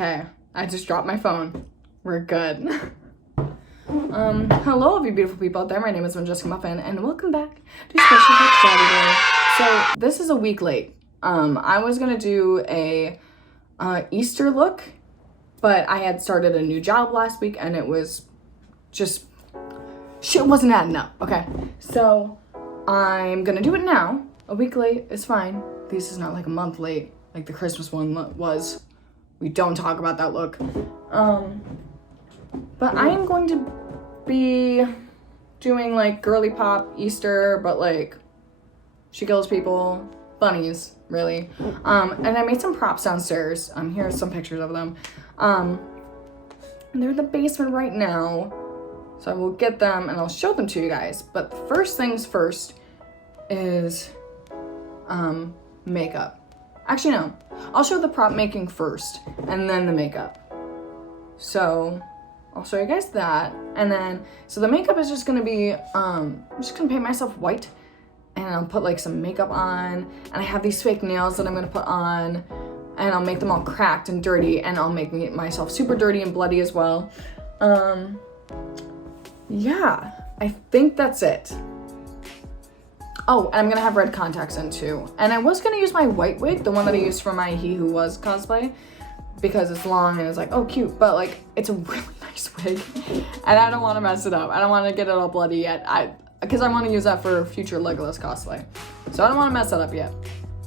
Okay, I just dropped my phone. We're good. Hello, all you beautiful people out there. My name is Majestic Muffin, and welcome back to Special Effects Saturday. So this is a week late. I was gonna do a Easter look, but I had started a new job last week, and it was just shit wasn't adding up. Okay, so I'm gonna do it now. A week late is fine. This is not like a month late, like the Christmas one was. We don't talk about that look. But I am going to be doing like girly pop Easter, but like she kills people, bunnies, really. And I made some props downstairs. Here are some pictures of them. They're in the basement right now, so I will get them and I'll show them to you guys. But first things first is makeup. Actually, no. I'll show the prop making first and then the makeup. So I'll show you guys that. And then, so the makeup is just gonna be, I'm just gonna paint myself white and I'll put like some makeup on. And I have these fake nails that I'm gonna put on and I'll make them all cracked and dirty and I'll make myself super dirty and bloody as well. Yeah, I think that's it. Oh, and I'm gonna have red contacts in too. And I was gonna use my white wig, the one that I used for my He Who Was cosplay, because it's long and it's like, oh cute, but like, it's a really nice wig. And I don't wanna mess it up. I don't wanna get it all bloody yet. Because I wanna use that for future Legolas cosplay. So I don't wanna mess that up yet.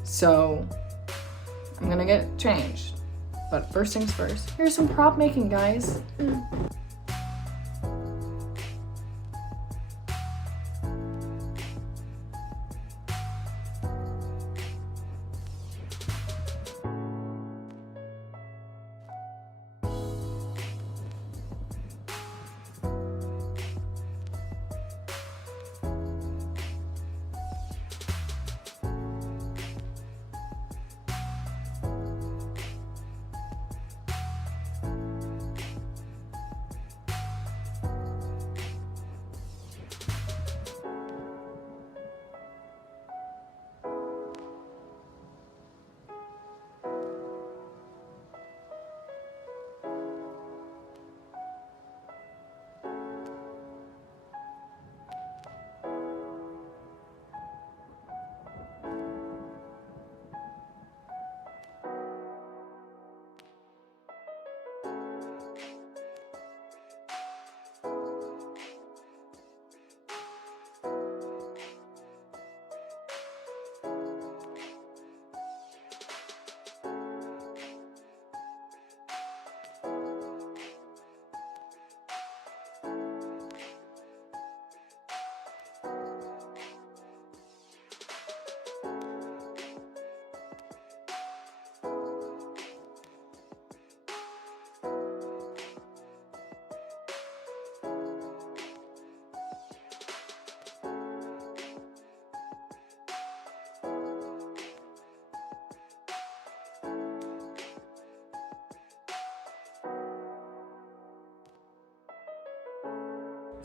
So I'm gonna get changed. But first things first, here's some prop making, guys.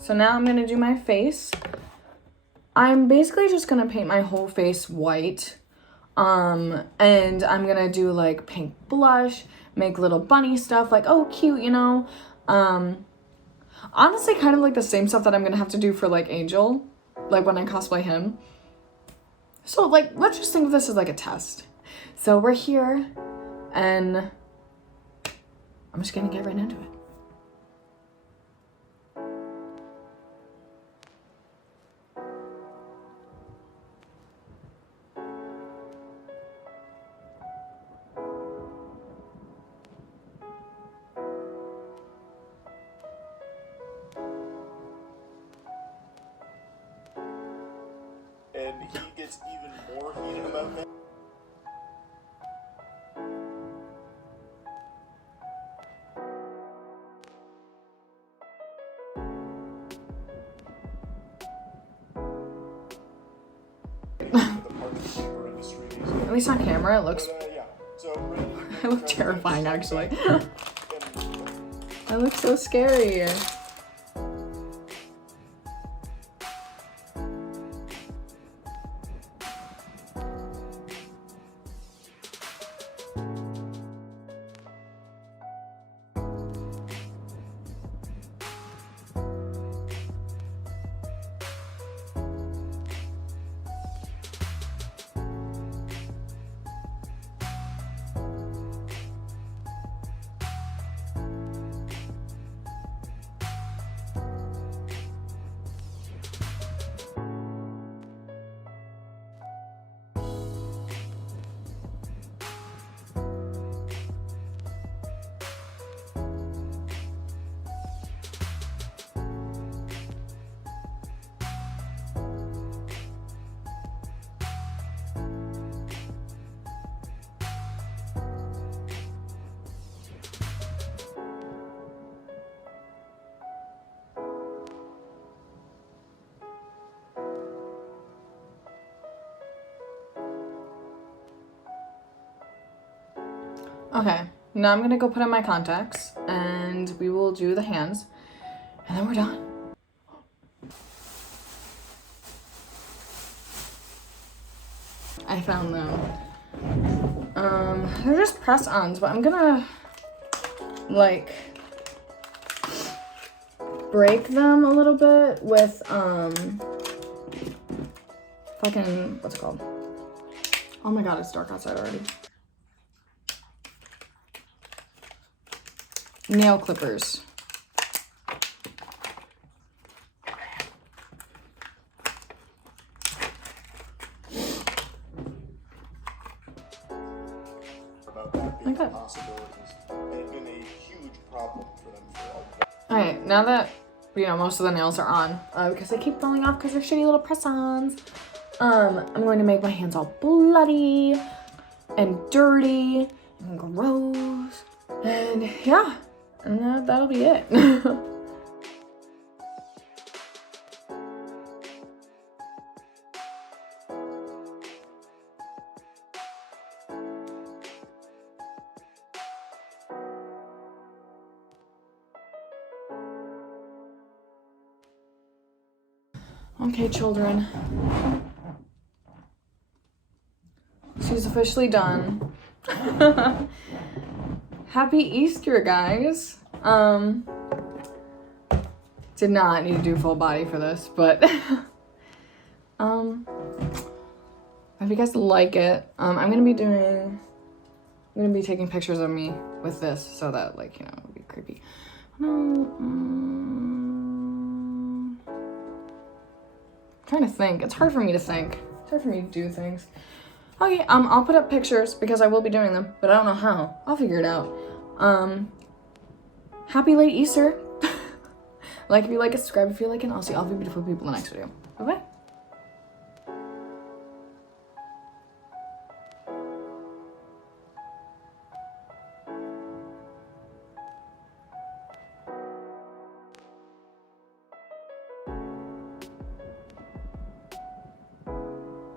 So now I'm gonna do my face. I'm basically just gonna paint my whole face white. And I'm gonna do like pink blush, make little bunny stuff, like, oh, cute, you know? Honestly, kind of like the same stuff that I'm gonna have to do for like Angel, like when I cosplay him. So like, let's just think of this as like a test. So we're here and I'm just gonna get right into it. And he gets even more heated about that. At least on camera, it looks. Yeah. So, I look terrifying, actually. I look so scary. Okay, now I'm gonna go put in my contacts and we will do the hands and then we're done. I found them. They're just press-ons, but I'm gonna like break them a little bit with fucking, what's it called? Oh my god, it's dark outside already. Nail clippers. About that being possibilities. It had been a huge problem for them for a while. Alright, now that, you know, most of the nails are on, because they keep falling off because they're shitty little press-ons, I'm going to make my hands all bloody and dirty and gross. And yeah, and that'll be it. Okay, children. She's officially done. Happy Easter, guys. Did not need to do full body for this, but I hope you guys like it. I'm gonna be taking pictures of me with this so that, like, you know, it'll be creepy. Trying to think. It's hard for me to think. It's hard for me to do things. Okay, I'll put up pictures because I will be doing them, but I don't know how. I'll figure it out. Happy late Easter. Like if you like it, subscribe if you like it, and I'll see all of you beautiful people in the next video. Bye-bye.